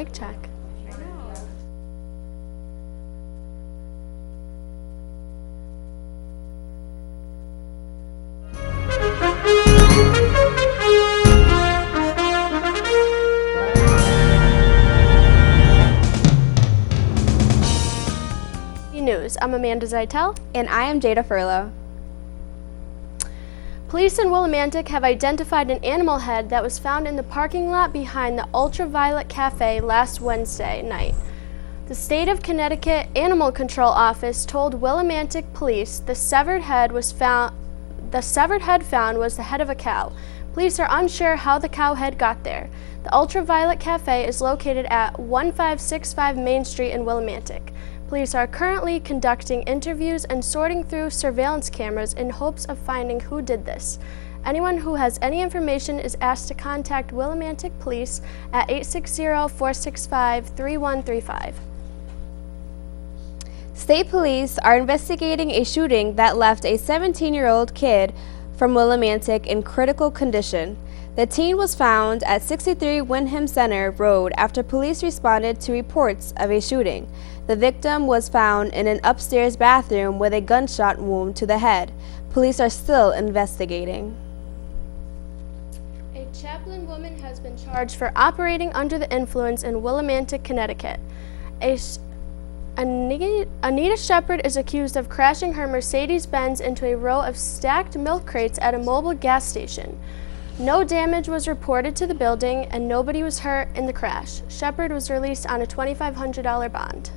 mic check. News. I'm Amanda Zeitel. And I am Jada Furlow. Police in Willimantic have identified an animal head that was found in the parking lot behind the Ultraviolet Cafe last Wednesday night. The State of Connecticut Animal Control Office told Willimantic police the severed head found was the head of a cow. Police are unsure how the cow head got there. The Ultraviolet Cafe is located at 1565 Main Street in Willimantic. Police are currently conducting interviews and sorting through surveillance cameras in hopes of finding who did this. Anyone who has any information is asked to contact Willimantic Police at 860-465-3135. State police are investigating a shooting that left a 17-year-old kid from Willimantic in critical condition. The teen was found at 63 Wyndham Center Road after police responded to reports of a shooting. The victim was found in an upstairs bathroom with a gunshot wound to the head. Police are still investigating. A Chaplin woman has been charged for operating under the influence in Willimantic, Connecticut. Anita Shepard is accused of crashing her Mercedes-Benz into a row of stacked milk crates at a mobile gas station. No damage was reported to the building and nobody was hurt in the crash. Shepard was released on a $2,500 bond.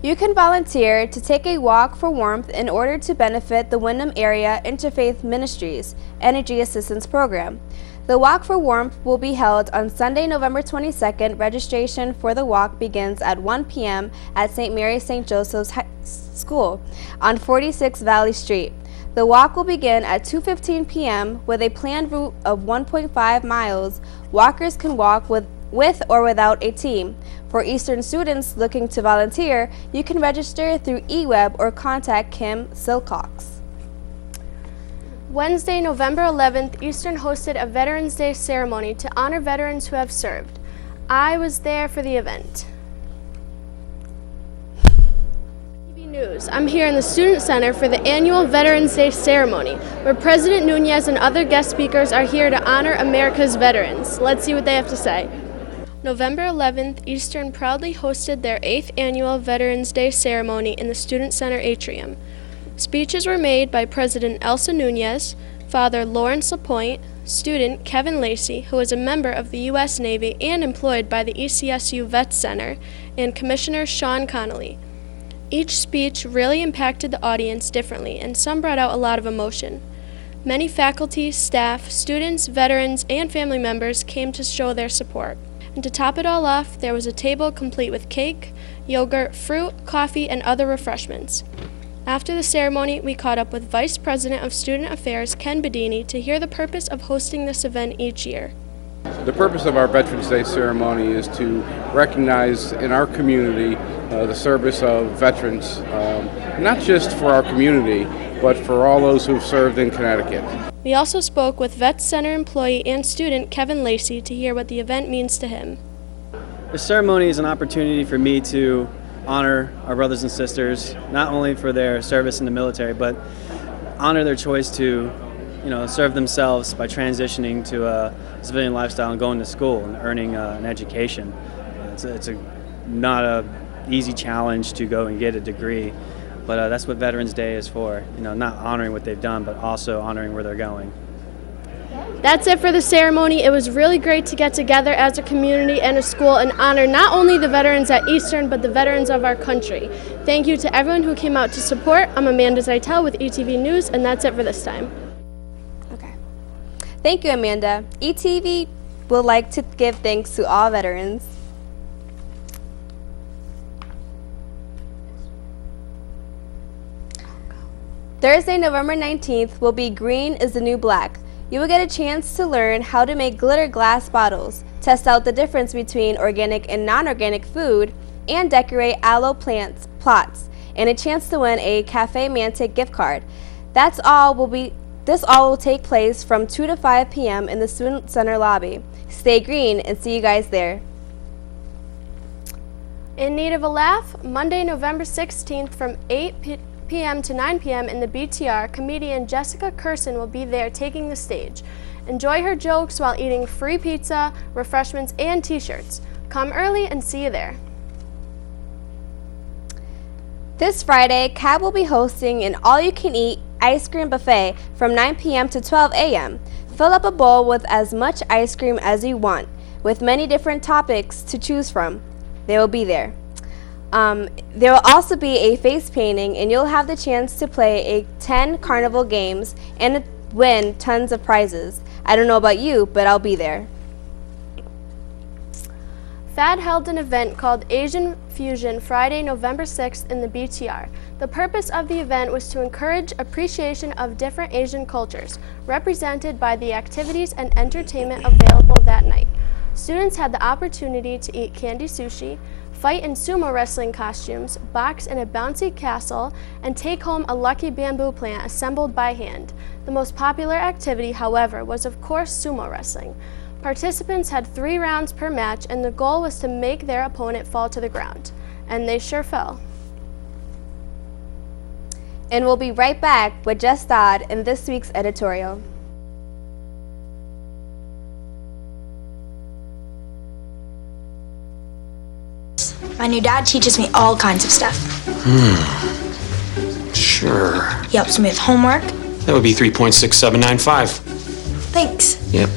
You can volunteer to take a walk for warmth in order to benefit the Wyndham Area Interfaith Ministries Energy Assistance Program. The Walk for Warmth will be held on Sunday, November 22nd. Registration for the walk begins at 1 p.m. at St. Mary St. Joseph's School on 46 Valley Street. The walk will begin at 2:15 p.m. with a planned route of 1.5 miles. Walkers can walk with or without a team. For Eastern students looking to volunteer, you can register through eWeb or contact Kim Silcox. Wednesday, November 11th, Eastern hosted a Veterans Day ceremony to honor veterans who have served. I was there for the event. ETV News. I'm here in the Student Center for the annual Veterans Day ceremony, where President Nunez and other guest speakers are here to honor America's veterans. Let's see what they have to say. November 11th, Eastern proudly hosted their 8th annual Veterans Day ceremony in the Student Center atrium. Speeches were made by President Elsa Nunez, Father Lawrence LaPointe, student Kevin Lacey, who is a member of the U.S. Navy and employed by the ECSU Vet Center, and Commissioner Sean Connolly. Each speech really impacted the audience differently, and some brought out a lot of emotion. Many faculty, staff, students, veterans, and family members came to show their support. And to top it all off, there was a table complete with cake, yogurt, fruit, coffee, and other refreshments. After the ceremony, we caught up with Vice President of Student Affairs, Ken Bedini, to hear the purpose of hosting this event each year. The purpose of our Veterans Day ceremony is to recognize in our community the service of veterans, not just for our community, but for all those who've served in Connecticut. We also spoke with Vet Center employee and student Kevin Lacey to hear what the event means to him. The ceremony is an opportunity for me to honor our brothers and sisters, not only for their service in the military, but honor their choice to, serve themselves by transitioning to a civilian lifestyle and going to school and earning an education. It's not an easy challenge to go and get a degree, but that's what Veterans Day is for. Not honoring what they've done, but also honoring where they're going. That's it for the ceremony. It was really great to get together as a community and a school and honor not only the veterans at Eastern, but the veterans of our country. Thank you to everyone who came out to support. I'm Amanda Zeitel with ETV News, and that's it for this time. Okay. Thank you, Amanda. ETV would like to give thanks to all veterans. Thursday, November 19th will be Green is the New Black. You will get a chance to learn how to make glitter glass bottles, test out the difference between organic and non-organic food, and decorate aloe plots, and a chance to win a Cafe Mantic gift card. That's all will be This all will take place from 2 to 5 p.m. in the Student Center lobby. Stay green and see you guys there. In need of a laugh? Monday, November 16th from 8 p.m. to 9 p.m. in the BTR, comedian Jessica Curson will be there taking the stage. Enjoy her jokes while eating free pizza, refreshments, and t-shirts. Come early and see you there. This Friday, CAB will be hosting an all-you-can-eat ice cream buffet from 9 p.m. to 12 a.m. Fill up a bowl with as much ice cream as you want, with many different topics to choose from. They will be there. There will also be a face painting, and you'll have the chance to play 10 carnival games and win tons of prizes. I don't know about you, but I'll be there. FAD held an event called Asian Fusion Friday, November 6th in the BTR. The purpose of the event was to encourage appreciation of different Asian cultures, represented by the activities and entertainment available that night. Students had the opportunity to eat candy sushi, fight in sumo wrestling costumes, box in a bouncy castle, and take home a lucky bamboo plant assembled by hand. The most popular activity, however, was of course sumo wrestling. Participants had 3 rounds per match, and the goal was to make their opponent fall to the ground. And they sure fell. And we'll be right back with Jess Dodd in this week's editorial. My new dad teaches me all kinds of stuff. Sure. He helps me with homework. That would be 3.6795. Thanks. Yep.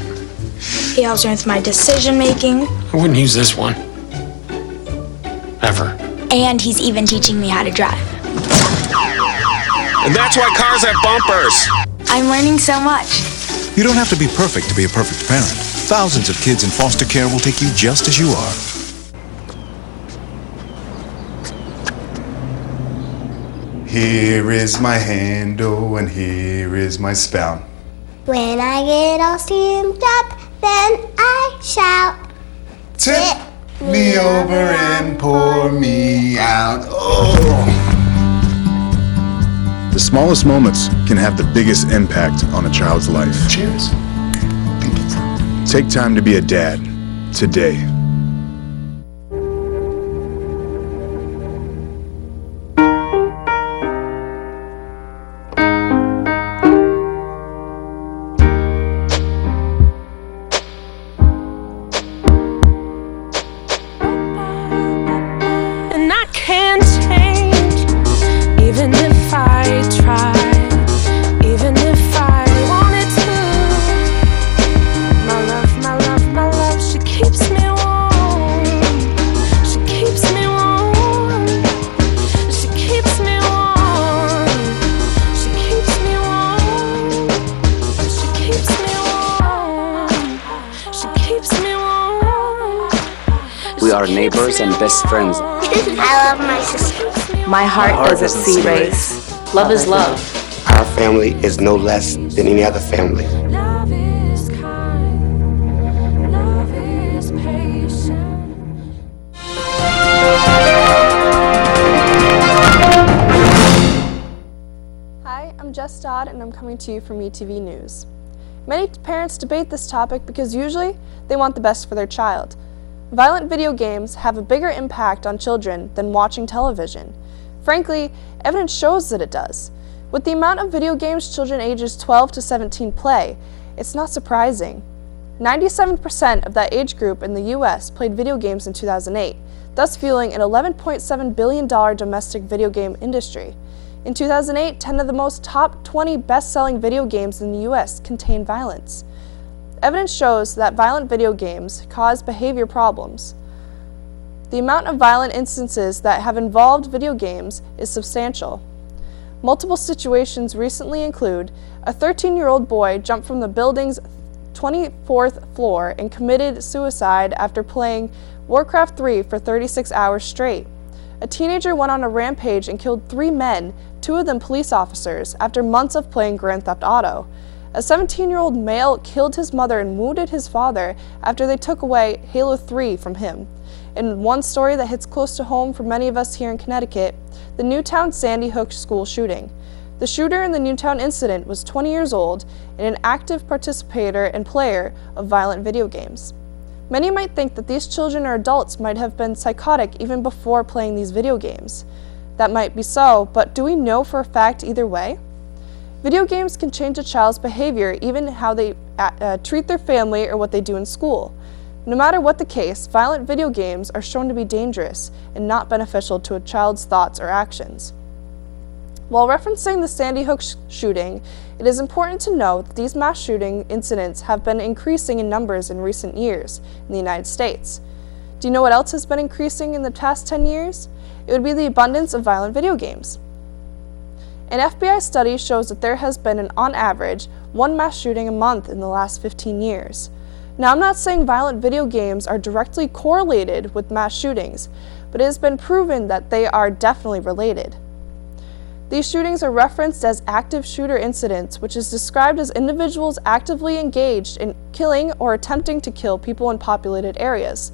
He helps me with my decision making. I wouldn't use this one. Ever. And he's even teaching me how to drive. And that's why cars have bumpers. I'm learning so much. You don't have to be perfect to be a perfect parent. Thousands of kids in foster care will take you just as you are. Here is my handle and here is my spout. When I get all steamed up, then I shout. Tip me over and pour me out. Oh. The smallest moments can have the biggest impact on a child's life. Cheers. Thank you. Take time to be a dad today. We are neighbors and best friends. I love my sister. My heart doesn't see race. Love is love. Our family is no less than any other family. Love is kind. Love is patient. Hi, I'm Jess Dodd, and I'm coming to you from ETV News. Many parents debate this topic because usually they want the best for their child. Violent video games have a bigger impact on children than watching television. Frankly, evidence shows that it does. With the amount of video games children ages 12 to 17 play, it's not surprising. 97% of that age group in the U.S. played video games in 2008, thus fueling an $11.7 billion domestic video game industry. In 2008, 10 of the most top 20 best-selling video games in the U.S. contained violence. Evidence shows that violent video games cause behavior problems. The amount of violent instances that have involved video games is substantial. Multiple situations recently include a 13-year-old boy jumped from the building's 24th floor and committed suicide after playing Warcraft 3 for 36 hours straight. A teenager went on a rampage and killed 3 men, 2 of them police officers, after months of playing Grand Theft Auto. A 17-year-old male killed his mother and wounded his father after they took away Halo 3 from him. In one story that hits close to home for many of us here in Connecticut, the Newtown Sandy Hook school shooting. The shooter in the Newtown incident was 20 years old and an active participator and player of violent video games. Many might think that these children or adults might have been psychotic even before playing these video games. That might be so, but do we know for a fact either way? Video games can change a child's behavior, even how they treat their family or what they do in school. No matter what the case, violent video games are shown to be dangerous and not beneficial to a child's thoughts or actions. While referencing the Sandy Hook shooting, it is important to note that these mass shooting incidents have been increasing in numbers in recent years in the United States. Do you know what else has been increasing in the past 10 years? It would be the abundance of violent video games. An FBI study shows that there has been on average, one mass shooting a month in the last 15 years. Now, I'm not saying violent video games are directly correlated with mass shootings, but it has been proven that they are definitely related. These shootings are referenced as active shooter incidents, which is described as individuals actively engaged in killing or attempting to kill people in populated areas.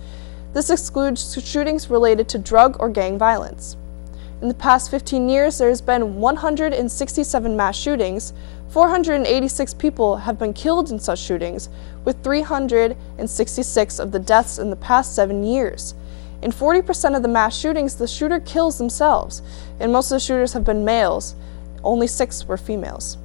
This excludes shootings related to drug or gang violence. In the past 15 years, there has been 167 mass shootings. 486 people have been killed in such shootings, with 366 of the deaths in the past 7 years. In 40% of the mass shootings, the shooter kills themselves, and most of the shooters have been males. Only 6 were females.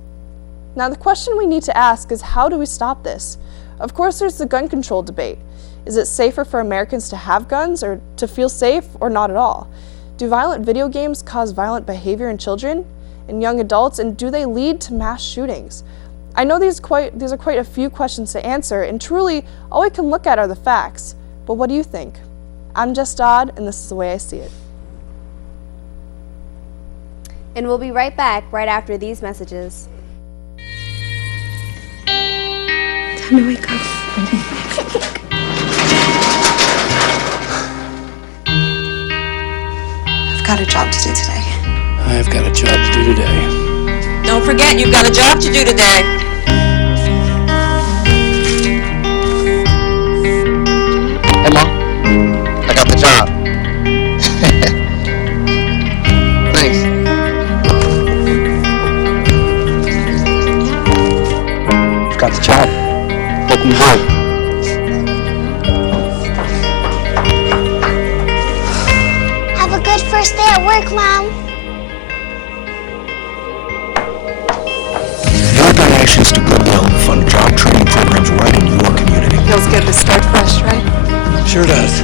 Now, the question we need to ask is, how do we stop this? Of course, there's the gun control debate. Is it safer for Americans to have guns or to feel safe, or not at all? Do violent video games cause violent behavior in children and young adults, and do they lead to mass shootings? I know these are quite a few questions to answer, and truly, all we can look at are the facts. But what do you think? I'm Jess Dodd, and this is the way I see it. And we'll be right back right after these messages. Time to wake up. I've got a job to do today. I've got a job to do today. Don't forget, you've got a job to do today. Hey, Mom. I got the job. Thanks. I've got the job. Welcome home. Have a good first day at work, Mom. Your donations to Goodwill fund job training programs right in your community. Feels good to start fresh, right? Sure does.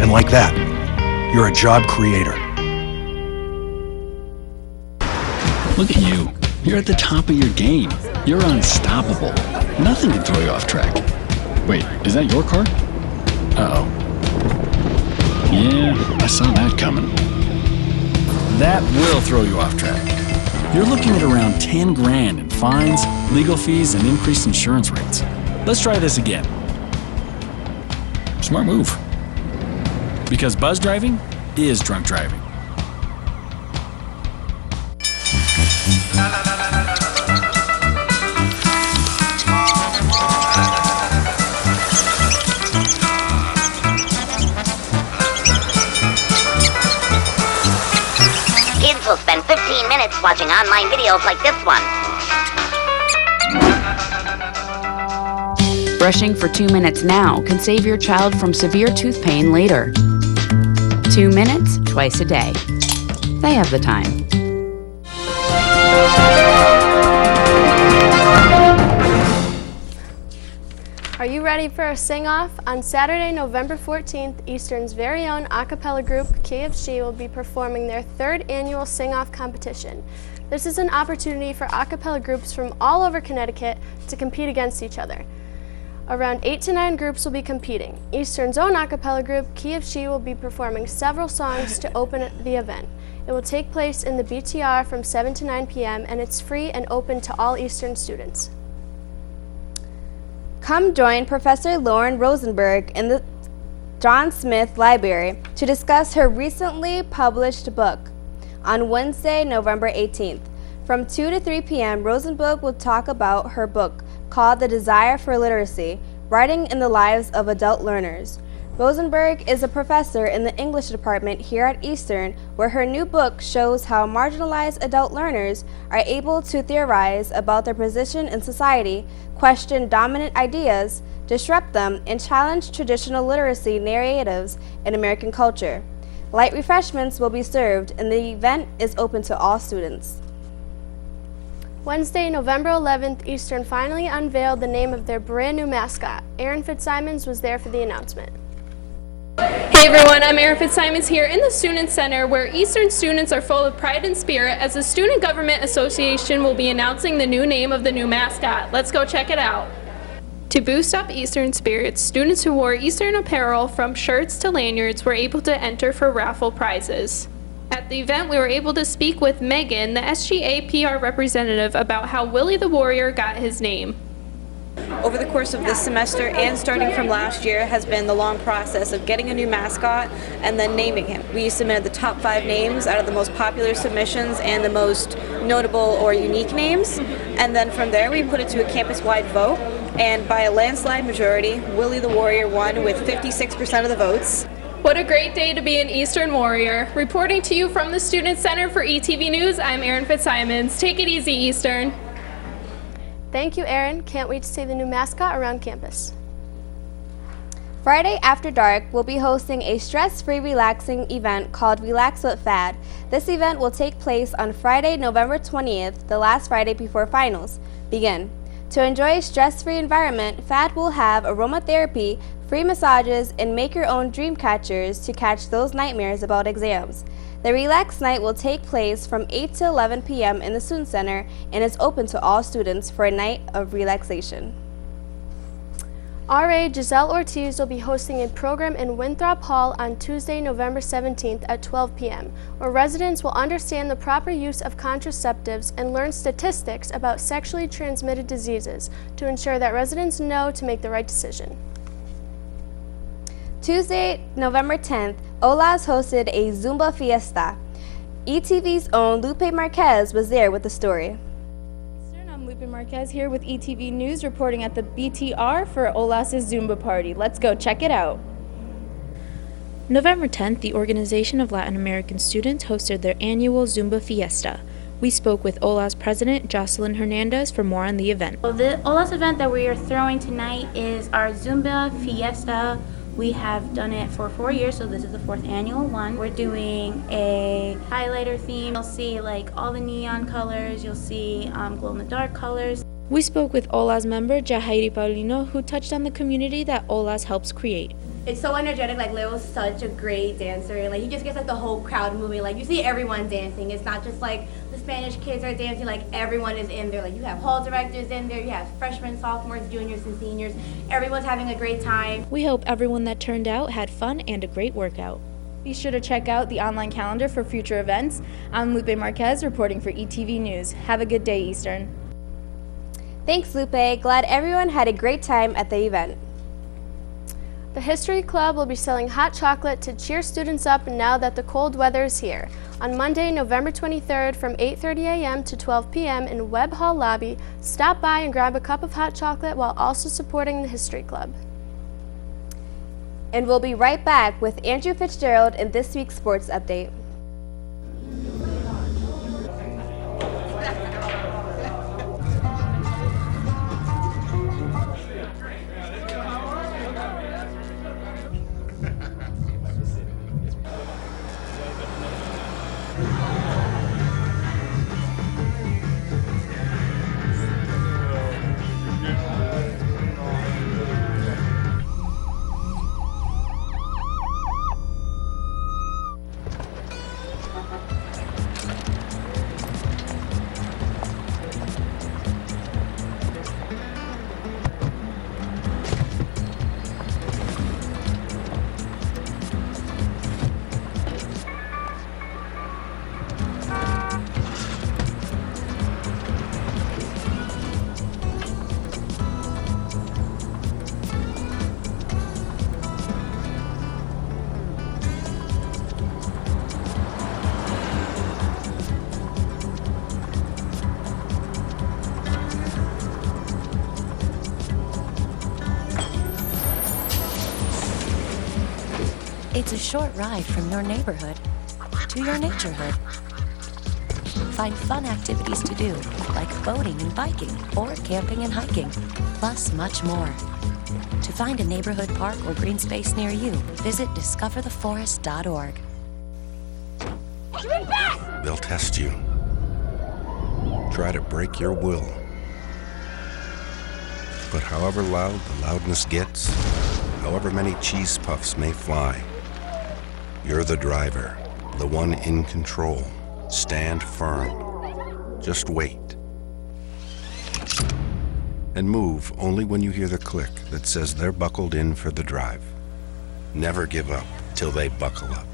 And like that, you're a job creator. Look at you. You're at the top of your game. You're unstoppable. Nothing can throw you off track. Wait, is that your car? Uh-oh. Yeah, I saw that coming. That will throw you off track. You're looking at around 10 grand in fines, legal fees, and increased insurance rates. Let's try this again. Smart move. Because buzz driving is drunk driving. Kids will spend 15 minutes watching online videos like this one. Brushing for 2 minutes now can save your child from severe tooth pain later. 2 minutes, twice a day. They have the time. Are you ready for a sing-off? On Saturday, November 14th, Eastern's very own a cappella group, KFC, will be performing their 3rd annual sing-off competition. This is an opportunity for a cappella groups from all over Connecticut to compete against each other. Around 8 to 9 groups will be competing. Eastern's own a cappella group, KFC, will be performing several songs to open the event. It will take place in the BTR from 7 to 9 p.m. and it's free and open to all Eastern students. Come join Professor Lauren Rosenberg in the John Smith Library to discuss her recently published book. On Wednesday, November 18th, from 2 to 3 p.m., Rosenberg will talk about her book called The Desire for Literacy, Writing in the Lives of Adult Learners. Rosenberg is a professor in the English department here at Eastern, where her new book shows how marginalized adult learners are able to theorize about their position in society, question dominant ideas, disrupt them, and challenge traditional literacy narratives in American culture. Light refreshments will be served, and the event is open to all students. Wednesday, November 11th, Eastern finally unveiled the name of their brand new mascot. Erin Fitzsimons was there for the announcement. Hey everyone, I'm Erin Fitzsimons here in the Student Center, where Eastern students are full of pride and spirit as the Student Government Association will be announcing the new name of the new mascot. Let's go check it out. To boost up Eastern spirits, students who wore Eastern apparel from shirts to lanyards were able to enter for raffle prizes. At the event, we were able to speak with Megan, the SGA PR representative, about how Willie the Warrior got his name. Over the course of this semester and starting from last year has been the long process of getting a new mascot and then naming him. We submitted the top 5 names out of the most popular submissions and the most notable or unique names, and then from there we put it to a campus-wide vote, and by a landslide majority, Willie the Warrior won with 56% of the votes. What a great day to be an Eastern Warrior. Reporting to you from the Student Center for ETV News, I'm Erin Fitzsimons. Take it easy, Eastern. Thank you, Erin. Can't wait to see the new mascot around campus. Friday After Dark will be hosting a stress-free relaxing event called Relax with FAD. This event will take place on Friday, November 20th, the last Friday before finals begin. To enjoy a stress-free environment, FAD will have aromatherapy, free massages, and make-your-own dream catchers to catch those nightmares about exams. The Relax Night will take place from 8 to 11 p.m. in the Student Center and is open to all students for a night of relaxation. RA Giselle Ortiz will be hosting a program in Winthrop Hall on Tuesday, November 17th at 12 p.m., where residents will understand the proper use of contraceptives and learn statistics about sexually transmitted diseases to ensure that residents know to make the right decision. Tuesday, November 10th, OLAS hosted a Zumba Fiesta. ETV's own Lupe Marquez was there with the story. I'm Lupe Marquez here with ETV News reporting at the BTR for OLAS's Zumba party. Let's go check it out. November 10th, the Organization of Latin American Students hosted their annual Zumba Fiesta. We spoke with OLAS President Jocelyn Hernandez for more on the event. Well, the OLAS event that we are throwing tonight is our Zumba Fiesta. We have done it for 4 years, so this is the 4th annual one. We're doing a highlighter theme. You'll see like all the neon colors, you'll see glow-in-the-dark colors. We spoke with OLAS member Jahairi Paulino, who touched on the community that OLAS helps create. It's so energetic. Like Leo's such a great dancer, and like he just gets like the whole crowd moving. Like you see everyone dancing. It's not just like the Spanish kids are dancing. Like everyone is in there. Like you have hall directors in there. You have freshmen, sophomores, juniors, and seniors. Everyone's having a great time. We hope everyone that turned out had fun and a great workout. Be sure to check out the online calendar for future events. I'm Lupe Marquez reporting for ETV News. Have a good day, Eastern. Thanks, Lupe. Glad everyone had a great time at the event. The History Club will be selling hot chocolate to cheer students up now that the cold weather is here. On Monday, November 23rd from 8:30 a.m. to 12 p.m. in Webb Hall lobby, stop by and grab a cup of hot chocolate while also supporting the History Club. And we'll be right back with Andrew Fitzgerald in this week's sports update. It's a short ride from your neighborhood to your naturehood. Find fun activities to do, like boating and biking, or camping and hiking, plus much more. To find a neighborhood park or green space near you, visit discovertheforest.org. They'll test you. Try to break your will. But however loud the loudness gets, however many cheese puffs may fly, you're the driver, the one in control. Stand firm. Just wait. And move only when you hear the click that says they're buckled in for the drive. Never give up till they buckle up.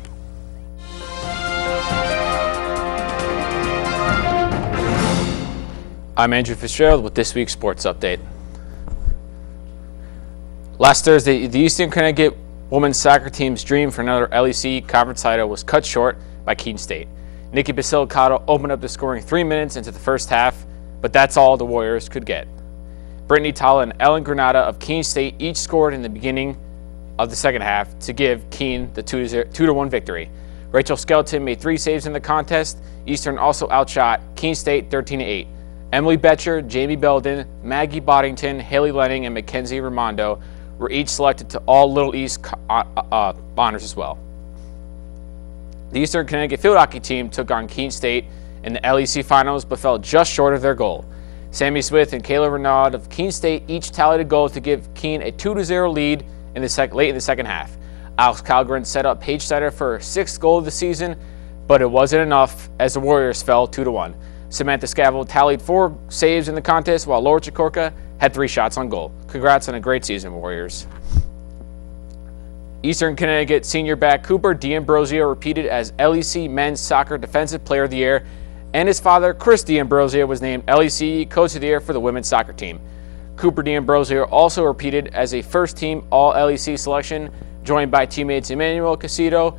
I'm Andrew Fitzgerald with this week's sports update. Last Thursday, the Eastern Connecticut women's soccer team's dream for another LEC conference title was cut short by Keene State. Nikki Basilicato opened up the scoring 3 minutes into the first half, but that's all the Warriors could get. Brittany Talla and Ellen Granada of Keene State each scored in the beginning of the second half to give Keene the 2-1 victory. Rachel Skelton made 3 saves in the contest. Eastern also outshot Keene State 13-8. Emily Betcher, Jamie Belden, Maggie Boddington, Haley Lenning, and Mackenzie Raimondo were each selected to all Little East honors as well. The Eastern Connecticut field hockey team took on Keene State in the LEC finals but fell just short of their goal. Sammy Smith and Kayla Renaud of Keene State each tallied a goal to give Keene a 2-0 lead late in the second half. Alex Calgren set up Paige Snyder for her 6th goal of the season, but it wasn't enough as the Warriors fell 2-1. Samantha Scavell tallied 4 saves in the contest, while Laura Chikorka had 3 shots on goal. Congrats on a great season, Warriors. Eastern Connecticut senior back Cooper D'Ambrosio repeated as LEC Men's Soccer Defensive Player of the Year, and his father, Chris D'Ambrosio, was named LEC Coach of the Year for the women's soccer team. Cooper D'Ambrosio also repeated as a first-team All-LEC selection, joined by teammates Emmanuel Casido,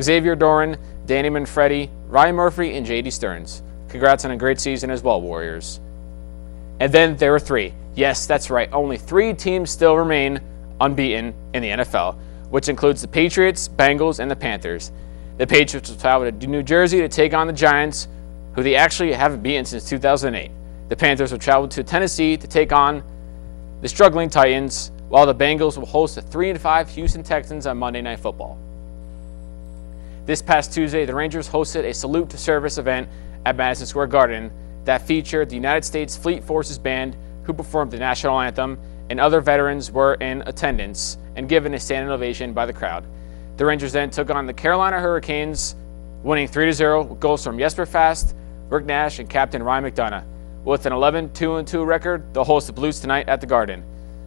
Xavier Doran, Danny Manfredi, Ryan Murphy, and J.D. Stearns. Congrats on a great season as well, Warriors. And then there were 3. Yes, that's right. Only 3 teams still remain unbeaten in the NFL, which includes the Patriots, Bengals, and the Panthers. The Patriots will travel to New Jersey to take on the Giants, who they actually haven't beaten since 2008. The Panthers will travel to Tennessee to take on the struggling Titans, while the Bengals will host the 3-5 Houston Texans on Monday Night Football. This past Tuesday, the Rangers hosted a salute to service event at Madison Square Garden that featured the United States Fleet Forces Band, who performed the national anthem, and other veterans were in attendance and given a standing ovation by the crowd. The Rangers then took on the Carolina Hurricanes, winning 3-0 with goals from Jesper Fast, Rick Nash, and Captain Ryan McDonough. With an 11-2-2 record, they'll host the Blues tonight at the Garden.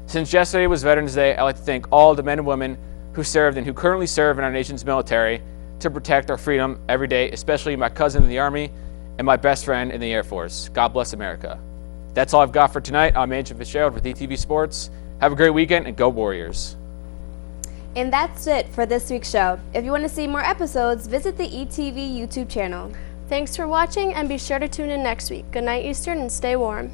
Since yesterday was Veterans Day, I'd like to thank all the men and women who served and who currently serve in our nation's military to protect our freedom every day, especially my cousin in the Army and my best friend in the Air Force. God bless America. That's all I've got for tonight. I'm Andrew Fitzgerald with ETV Sports. Have a great weekend and go Warriors. And that's it for this week's show. If you want to see more episodes, visit the ETV YouTube channel. Thanks for watching and be sure to tune in next week. Good night, Eastern, and stay warm.